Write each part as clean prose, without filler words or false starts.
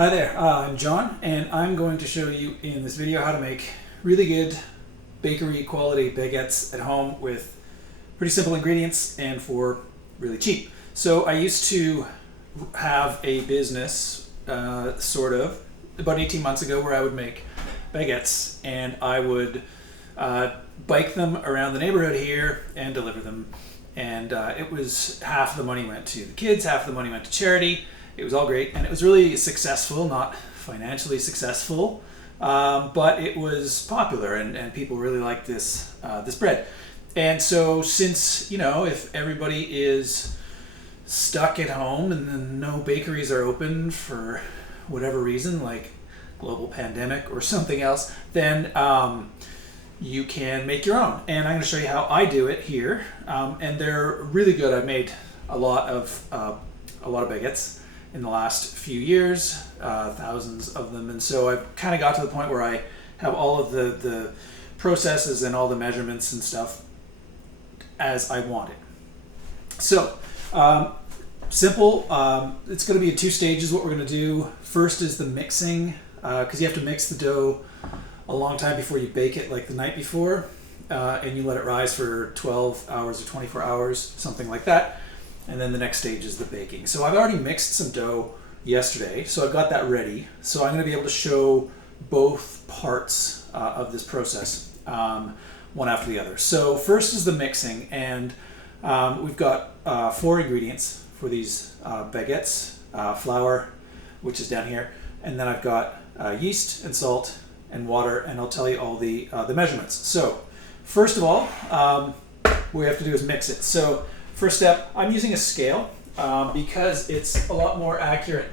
Hi there, I'm John, and I'm going to show you in this video how to make really good bakery quality baguettes at home with pretty simple ingredients and for really cheap. So I used to have a business, sort of, about 18 months ago where I would make baguettes and I would bike them around the neighborhood here and deliver them. And it was half the money went to the kids, half the money went to charity. It was all great, and it was really successful, not financially successful, but it was popular, and people really liked this bread. And so since, if everybody is stuck at home and then no bakeries are open for whatever reason, like global pandemic or something else, then you can make your own. And I'm going to show you how I do it here, and they're really good. I've made a lot of baguettes in the last few years, thousands of them, and so I've kind of got to the point where I have all of the processes and all the measurements and stuff as I want it. So simple. It's going to be in two stages. What we're going to do first is the mixing, because you have to mix the dough a long time before you bake it, like the night before, and you let it rise for 12 hours or 24 hours, something like that. And then the next stage is the baking. So I've already mixed some dough yesterday, so I've got that ready. So I'm going to be able to show both parts of this process, one after the other. So first is the mixing, and we've got 4 ingredients for these baguettes. Flour, which is down here, and then I've got yeast and salt and water, and I'll tell you all the measurements. So first of all, what we have to do is mix it. So first step, I'm using a scale because it's a lot more accurate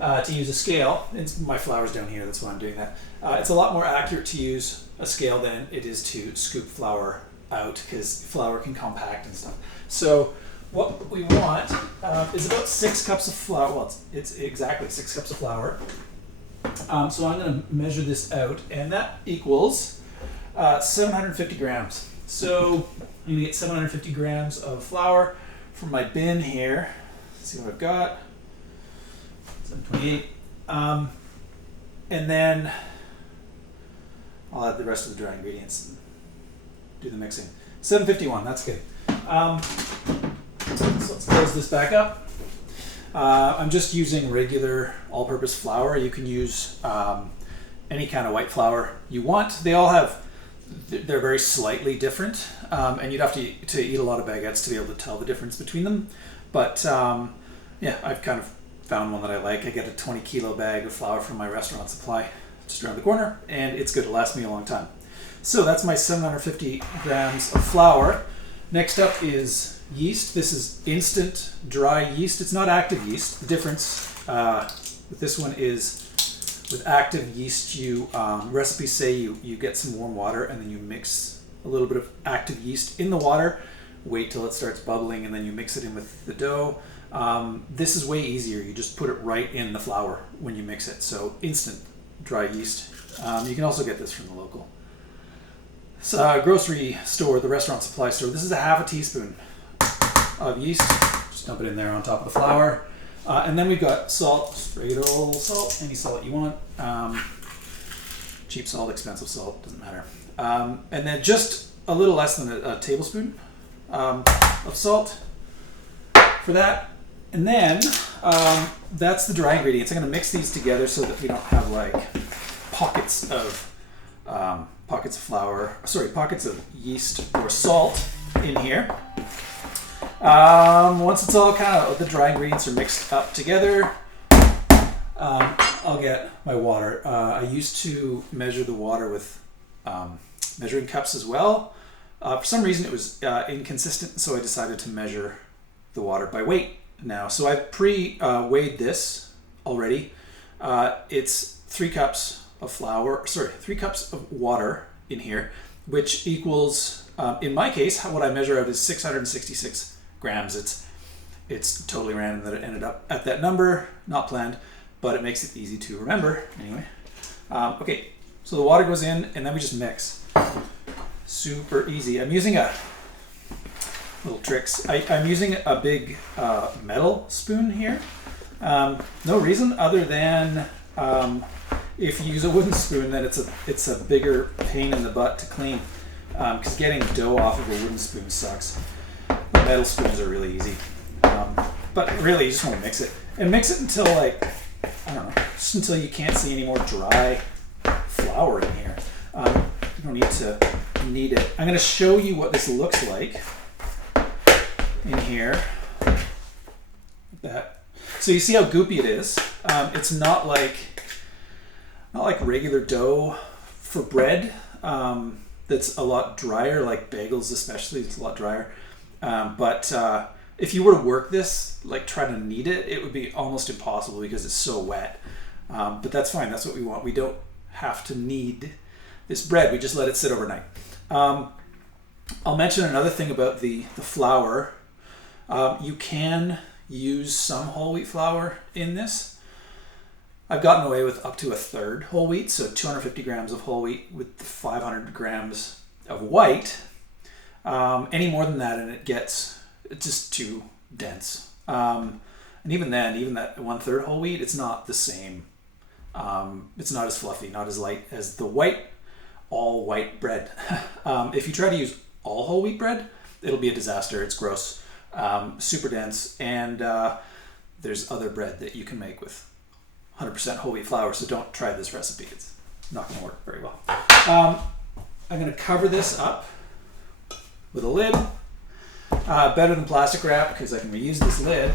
to use a scale. My flour's down here, that's why I'm doing that. It's a lot more accurate to use a scale than it is to scoop flour out, because flour can compact and stuff. So what we want is about 6 cups of flour. Well, it's exactly 6 cups of flour. So I'm going to measure this out, and that equals 750 grams. So I'm going to get 750 grams of flour from my bin here. Let's see what I've got. 728. And then I'll add the rest of the dry ingredients and do the mixing. 751, that's good. So let's close this back up. I'm just using regular all-purpose flour. You can use any kind of white flour you want. They're very slightly different, and you'd have to eat a lot of baguettes to be able to tell the difference between them. But yeah, I've kind of found one that I like. I get a 20 kilo bag of flour from my restaurant supply just around the corner, and it's good. It'll last me a long time. So that's my 750 grams of flour. Next up is yeast. This is instant dry yeast. It's not active yeast. The difference with this one is, with active yeast, recipes say you get some warm water and then you mix a little bit of active yeast in the water, wait till it starts bubbling, and then you mix it in with the dough. This is way easier. You just put it right in the flour when you mix it. So instant dry yeast. You can also get this from the local grocery store, the restaurant supply store. This is a half a teaspoon of yeast. Just dump it in there on top of the flour. And then we've got salt, just regular old salt, any salt you want. Cheap salt, expensive salt, doesn't matter. And then just a little less than a tablespoon of salt for that. And then that's the dry ingredients. I'm going to mix these together so that we don't have like pockets of yeast or salt in here. Once it's all the dry ingredients are mixed up together, I'll get my water. I used to measure the water with measuring cups as well. For some reason it was inconsistent, so I decided to measure the water by weight now. So I've pre-weighed this already. It's 3 cups of water in here, which equals, in my case, what I measure out is 666 grams. It's totally random that it ended up at that number, not planned, but it makes it easy to remember anyway. Okay, so the water goes in, and then we just mix. Super easy. I'm using little tricks. I'm using a big metal spoon here. No reason other than If you use a wooden spoon, then it's a bigger pain in the butt to clean, because getting dough off of a wooden spoon sucks. Metal spoons are really easy. But really, you just want to mix it. And mix it until, like, I don't know, just until you can't see any more dry flour in here. You don't need to knead it. I'm going to show you what this looks like in here. That. So you see how goopy it is. It's not like regular dough for bread. That's a lot drier, like bagels especially. It's a lot drier. But if you were to work this, like try to knead it, it would be almost impossible because it's so wet. But that's fine. That's what we want. We don't have to knead this bread. We just let it sit overnight. I'll mention another thing about the flour. You can use some whole wheat flour in this. I've gotten away with up to a third whole wheat, so 250 grams of whole wheat with 500 grams of white. Any more than that and it's just too dense. And even then, even that 1/3 whole wheat, it's not the same. It's not as fluffy, not as light as the all white bread. If you try to use all whole wheat bread, it'll be a disaster. It's gross, super dense, and there's other bread that you can make with 100% whole wheat flour, so don't try this recipe. It's not going to work very well. I'm going to cover this up with a lid. Better than plastic wrap because I can reuse this lid.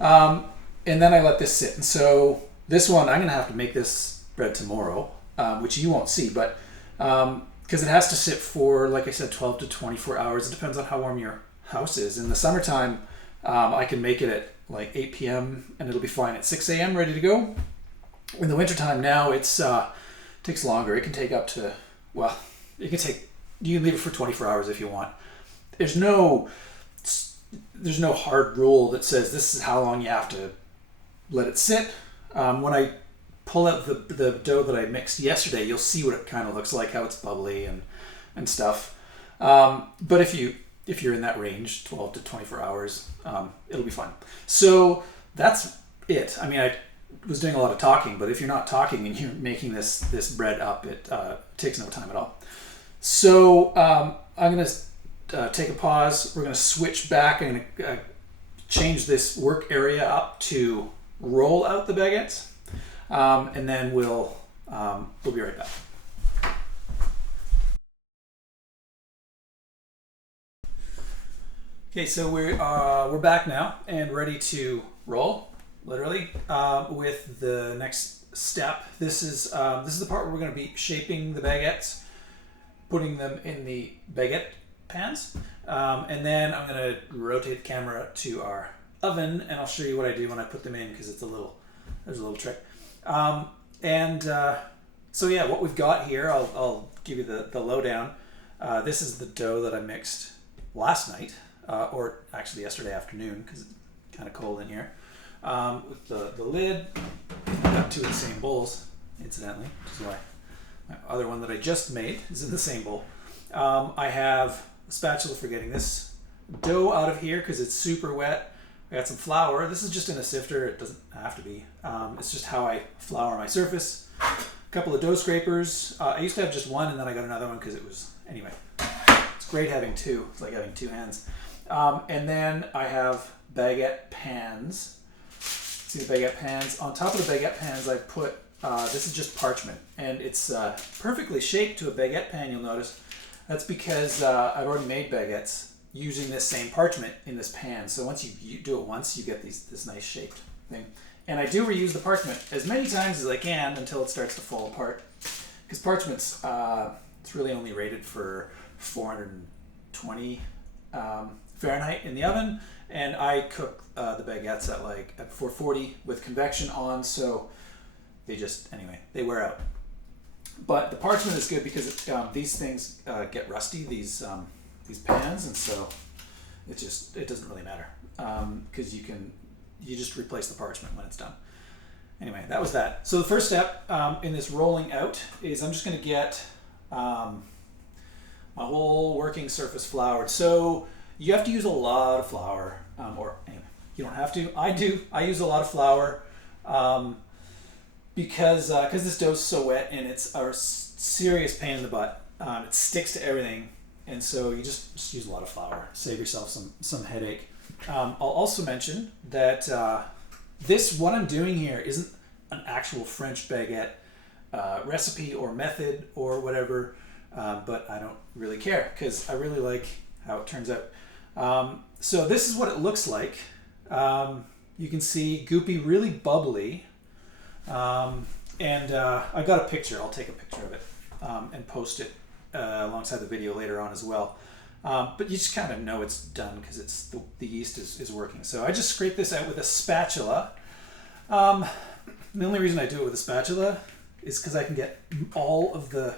And then I let this sit. And so this one, I'm going to have to make this bread tomorrow, which you won't see, but because it has to sit for, like I said, 12 to 24 hours. It depends on how warm your house is. In the summertime, I can make it at like 8 p.m. and it'll be fine at 6 a.m. ready to go. In the wintertime now, it's takes longer. It can take up to, well, you can leave it for 24 hours if you want. There's no hard rule that says this is how long you have to let it sit. When I pull out the dough that I mixed yesterday, you'll see what it kind of looks like, how it's bubbly and stuff. But if you're in that range, 12 to 24 hours, it'll be fine. So that's it. I mean, I was doing a lot of talking, but if you're not talking and you're making this bread up, it takes no time at all. So I'm going to take a pause. We're going to switch back. I'm going to change this work area up to roll out the baguettes, and then we'll be right back. Okay, so we're back now and ready to roll, literally, with the next step. This is the part where we're going to be shaping the baguettes, putting them in the baguette pans, and then I'm going to rotate the camera to our oven, and I'll show you what I do when I put them in because there's a little trick. So yeah, what we've got here, I'll give you the lowdown. This is the dough that I mixed last night. Or actually yesterday afternoon because it's kind of cold in here. With the lid, I got two of the same bowls, incidentally, which is why my other one that I just made is in the same bowl. I have a spatula for getting this dough out of here because it's super wet. I got some flour. This is just in a sifter. It doesn't have to be. It's just how I flour my surface. A couple of dough scrapers. I used to have just one and then I got another one because it was, anyway. It's great having two. It's like having two hands. And then I have baguette pans. See the baguette pans? On top of the baguette pans, I put, this is just parchment. And it's perfectly shaped to a baguette pan, you'll notice. That's because I've already made baguettes using this same parchment in this pan. So once you do it once, you get this nice shaped thing. And I do reuse the parchment as many times as I can until it starts to fall apart. Because parchment's, it's really only rated for 420 Fahrenheit in the oven, and I cook the baguettes at 440 with convection on, so they wear out. But the parchment is good because these things get rusty, these pans, and so it doesn't really matter because you just replace the parchment when it's done. Anyway, that was that. So the first step in this rolling out is I'm just going to get my whole working surface floured. So you have to use a lot of flour, or anyway, you don't have to. I do. I use a lot of flour. 'Cause parchment's, it's really only rated for 420 Fahrenheit in the oven, and I cook the baguettes at 440 with convection on, so they just they wear out. But the parchment is good because because this dough is so wet and it's a serious pain in the butt. It sticks to everything, and so you just use a lot of flour. Save yourself some headache. I'll also mention that what I'm doing here isn't an actual French baguette recipe or method or whatever, but I don't really care because I really like how it turns out. So this is what it looks like. You can see goopy, really bubbly, and I've got a picture. I'll take a picture of it and post it alongside the video later on as well. But you just kind of know it's done because the yeast is working. So I just scrape this out with a spatula. The only reason I do it with a spatula is because I can get all of the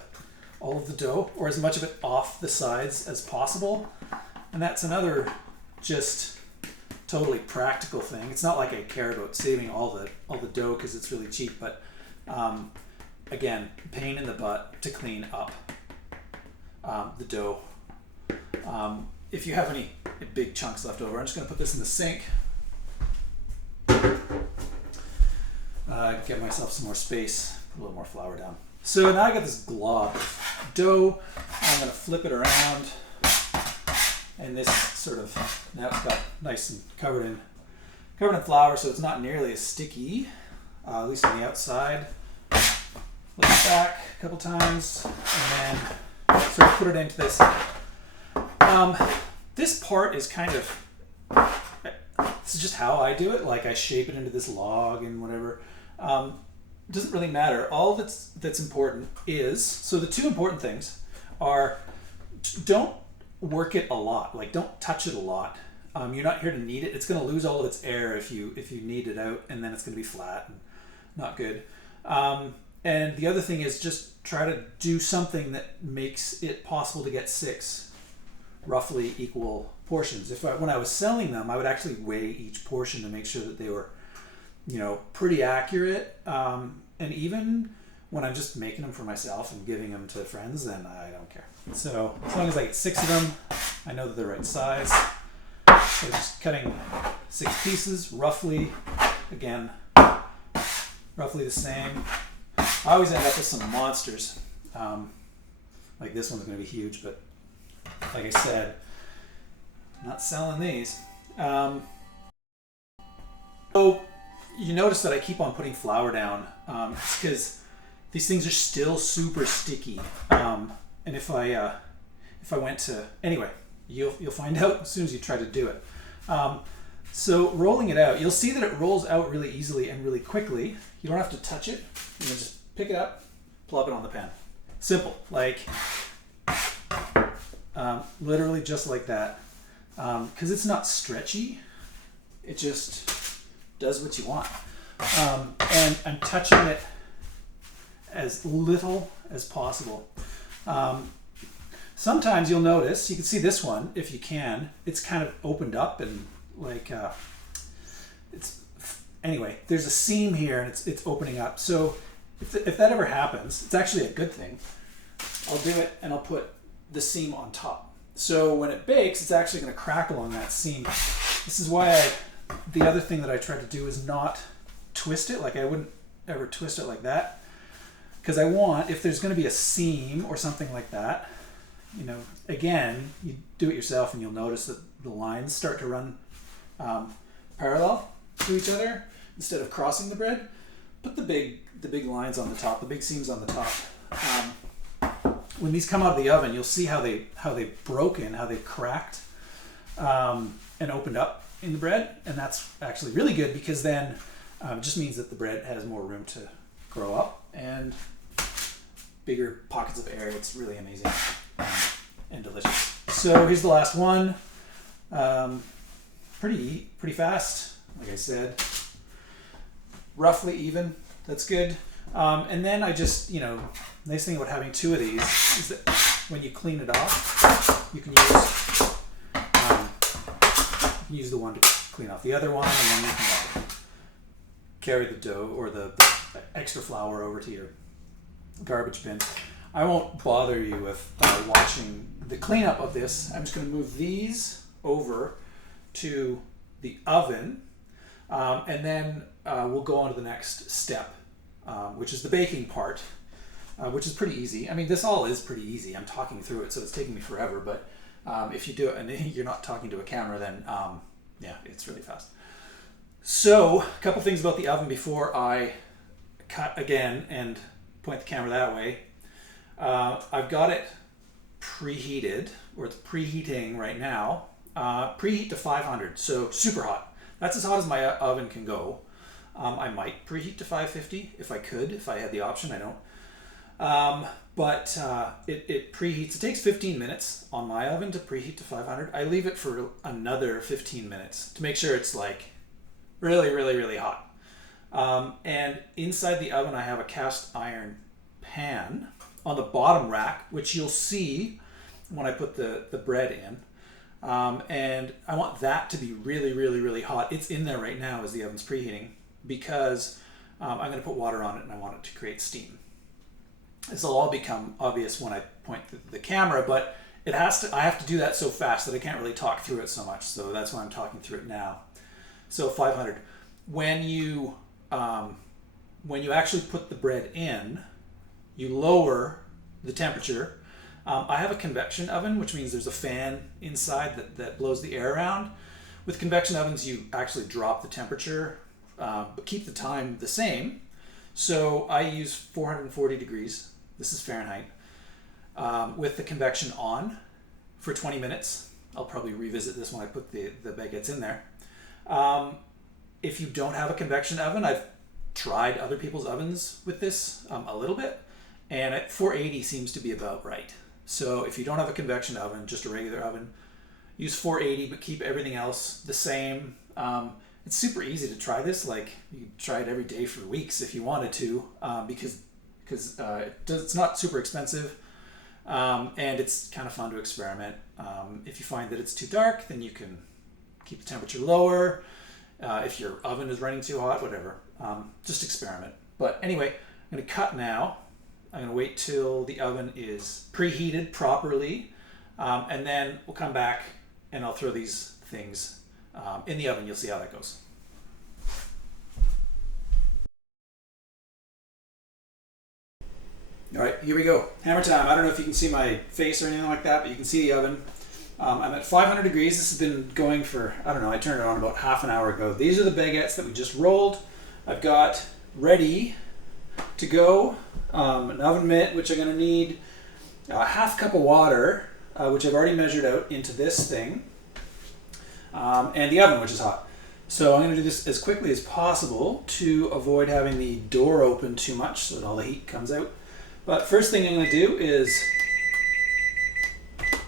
dough, or as much of it, off the sides as possible. And that's another just totally practical thing. It's not like I care about saving all the dough because it's really cheap, but again, pain in the butt to clean up the dough. If you have any big chunks left over, I'm just going to put this in the sink. Get myself some more space, put a little more flour down. So now I got this glob of dough. I'm going to flip it around, and this sort of, now it's got nice and covered in flour, so it's not nearly as sticky, at least on the outside. Flip it back a couple times, and then sort of put it into this. This part is kind of, this is just how I do it. Like, I shape it into this log and whatever. It doesn't really matter. All that's important is, so the two important things are, don't work it a lot. Like, don't touch it a lot. You're not here to knead it. It's going to lose all of its air if you knead it out, and then it's going to be flat and not good. And the other thing is just try to do something that makes it possible to get 6 roughly equal portions. When I was selling them, I would actually weigh each portion to make sure that they were, pretty accurate. And even when I'm just making them for myself and giving them to friends, then I don't care. So as long as I get 6 of them, I know that they're right size. So just cutting 6 pieces, roughly, again, roughly the same. I always end up with some monsters. Like this one's going to be huge, but like I said, not selling these. So you notice that I keep on putting flour down. It's because these things are still super sticky. And if I went to, anyway, you'll find out as soon as you try to do it. So rolling it out, you'll see that it rolls out really easily and really quickly. You don't have to touch it. You can just pick it up, plop it on the pan. Simple, like literally just like that. Because it's not stretchy, it just does what you want. And I'm touching it as little as possible. Sometimes you'll notice, you can see this one, if you can, it's kind of opened up and like, anyway, there's a seam here and it's opening up. So if that ever happens, it's actually a good thing. I'll do it and I'll put the seam on top. So when it bakes, it's actually going to crack along that seam. This is why the other thing that I try to do is not twist it. Like, I wouldn't ever twist it like that. Because I want, if there's going to be a seam or something like that, again, you do it yourself and you'll notice that the lines start to run parallel to each other instead of crossing the bread. Put the big lines on the top, the big seams on the top. When these come out of the oven, you'll see how they broken, how they cracked and opened up in the bread, and that's actually really good because then it just means that the bread has more room to grow up and bigger pockets of air. It's really amazing and delicious. So here's the last one. Pretty fast, like I said. Roughly even. That's good. And then I just, nice thing about having 2 of these is that when you clean it off, you can use the one to clean off the other one, and then you can carry the dough or the extra flour over to your garbage bin. I won't bother you with watching the cleanup of this. I'm just going to move these over to the oven, and then we'll go on to the next step. which is the baking part, which is pretty easy. I mean, this all is pretty easy. I'm talking through it, so it's taking me forever, but if you do it and you're not talking to a camera, then yeah, it's really fast. So, a couple things about the oven before I cut again and point the camera that way. I've got it preheated, or it's preheating right now. Preheat to 500, so super hot. That's as hot as my oven can go. I might preheat to 550 if I could, if I had the option. I don't. But it preheats. It takes 15 minutes on my oven to preheat to 500. I leave it for another 15 minutes to make sure it's like really, really, really hot. And inside the oven, I have a cast iron pan on the bottom rack, which you'll see when I put the bread in. And I want that to be really, really, really hot. It's in there right now as the oven's preheating because I'm going to put water on it and I want it to create steam. This will all become obvious when I point the camera, but I have to do that so fast that I can't really talk through it so much. So that's why I'm talking through it now. So 500. When you actually put the bread in, you lower the temperature. I have a convection oven, which means there's a fan inside that blows the air around. With convection ovens, you actually drop the temperature, but keep the time the same. So I use 440 degrees. This is Fahrenheit. With the convection on for 20 minutes. I'll probably revisit this when I put the baguettes in there. If you don't have a convection oven, I've tried other people's ovens with this a little bit, and at 480 seems to be about right. So if you don't have a convection oven, just a regular oven, use 480, but keep everything else the same. It's super easy to try this. Like, you can try it every day for weeks if you wanted to, because it's not super expensive, and it's kind of fun to experiment. If you find that it's too dark, then you can keep the temperature lower. If your oven is running too hot, whatever, just experiment. But anyway, I'm going to cut now. I'm going to wait till the oven is preheated properly, and then we'll come back and I'll throw these things in the oven. You'll see how that goes. All right, here we go. Hammer time. I don't know if you can see my face or anything like that, but you can see the oven. I'm at 500 degrees. This has been going for, I don't know, I turned it on about half an hour ago. These are the baguettes that we just rolled. I've got ready to go an oven mitt, which I'm going to need a half cup of water, which I've already measured out into this thing, and the oven, which is hot. So I'm going to do this as quickly as possible to avoid having the door open too much so that all the heat comes out. But first thing I'm going to do is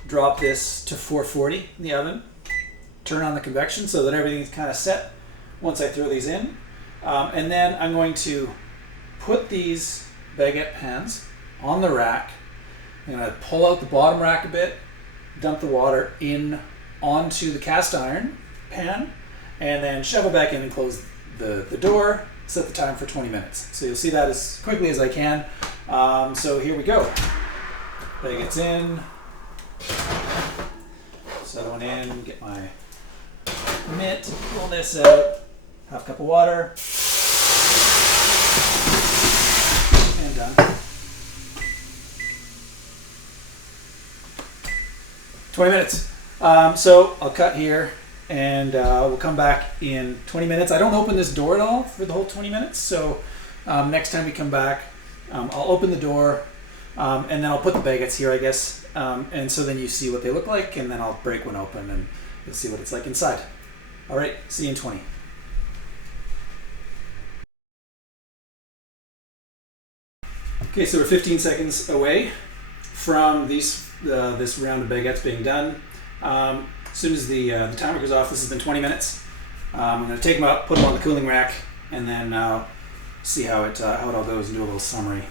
drop this to 440 in the oven, turn on the convection so that everything's kind of set once I throw these in. And then I'm going to put these baguette pans on the rack. I'm going to pull out the bottom rack a bit, dump the water in onto the cast iron pan, and then shovel back in and close the door, set the time for 20 minutes. So you'll see that as quickly as I can. So here we go. Baguettes in. Set one in, get my mitt, pull this out, half cup of water, and done. 20 minutes. So I'll cut here and we'll come back in 20 minutes. I don't open this door at all for the whole 20 minutes, so next time we come back, I'll open the door and then I'll put the baguettes here, I guess. And so then you see what they look like, and then I'll break one open and you'll see what it's like inside. All right, see you in 20. Okay, so we're 15 seconds away from this round of baguettes being done. As soon as the timer goes off, this has been 20 minutes. I'm going to take them out, put them on the cooling rack, and then see how it all goes and do a little summary.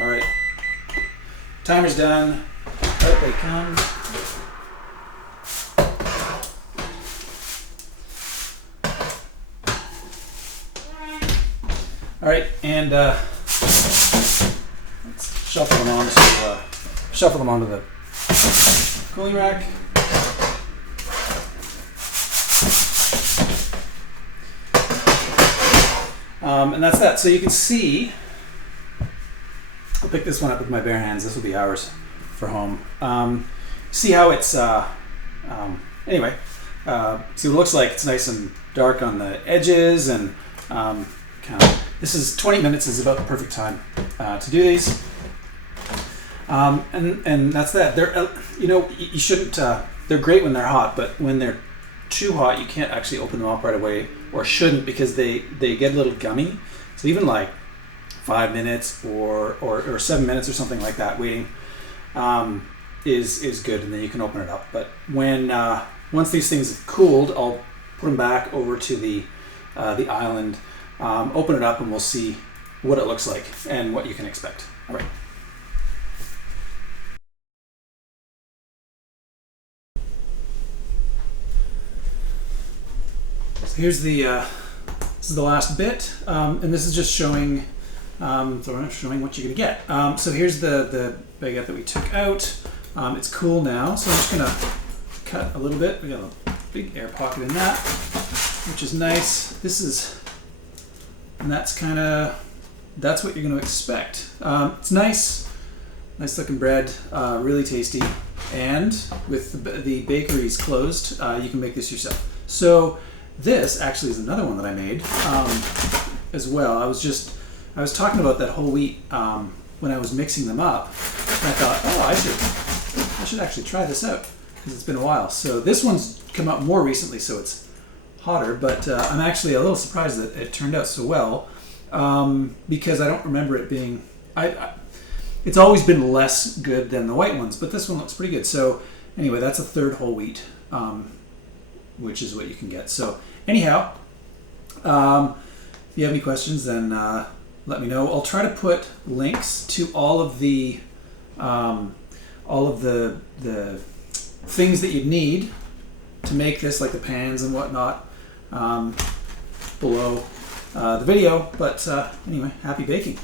All right, timer's done. Out they come. All right, and let's shuffle them onto the cooling rack. And that's that. So you can see, I'll pick this one up with my bare hands. This will be ours for home. See how it's, anyway, see what it looks like. It's nice and dark on the edges, and this is 20 minutes is about the perfect time to do these. And that's that. They're, you shouldn't, they're great when they're hot, but when they're too hot, you can't actually open them up right away, or shouldn't, because they get a little gummy. So even like 5 minutes or 7 minutes or something like that waiting is good, and then you can open it up. But when once these things have cooled, I'll put them back over to the island, open it up, and we'll see what it looks like and what you can expect. All right. So here's this is the last bit, and this is just showing showing what you're gonna get. So here's the baguette that we took out. It's cool now, so I'm just gonna cut a little bit. We got a big air pocket in that, which is nice. That's what you're gonna expect. It's nice looking bread, really tasty, and with the bakeries closed, you can make this yourself. So this actually is another one that I made as well. I was talking about that whole wheat when I was mixing them up, and I thought, oh, I should actually try this out, because it's been a while. So this one's come out more recently, so it's hotter, but I'm actually a little surprised that it turned out so well, because I don't remember it being, it's always been less good than the white ones, but this one looks pretty good. So anyway, that's a third whole wheat, which is what you can get. So anyhow, if you have any questions, then let me know. I'll try to put links to all of the things that you need to make this, like the pans and whatnot, below the video. But anyway, happy baking.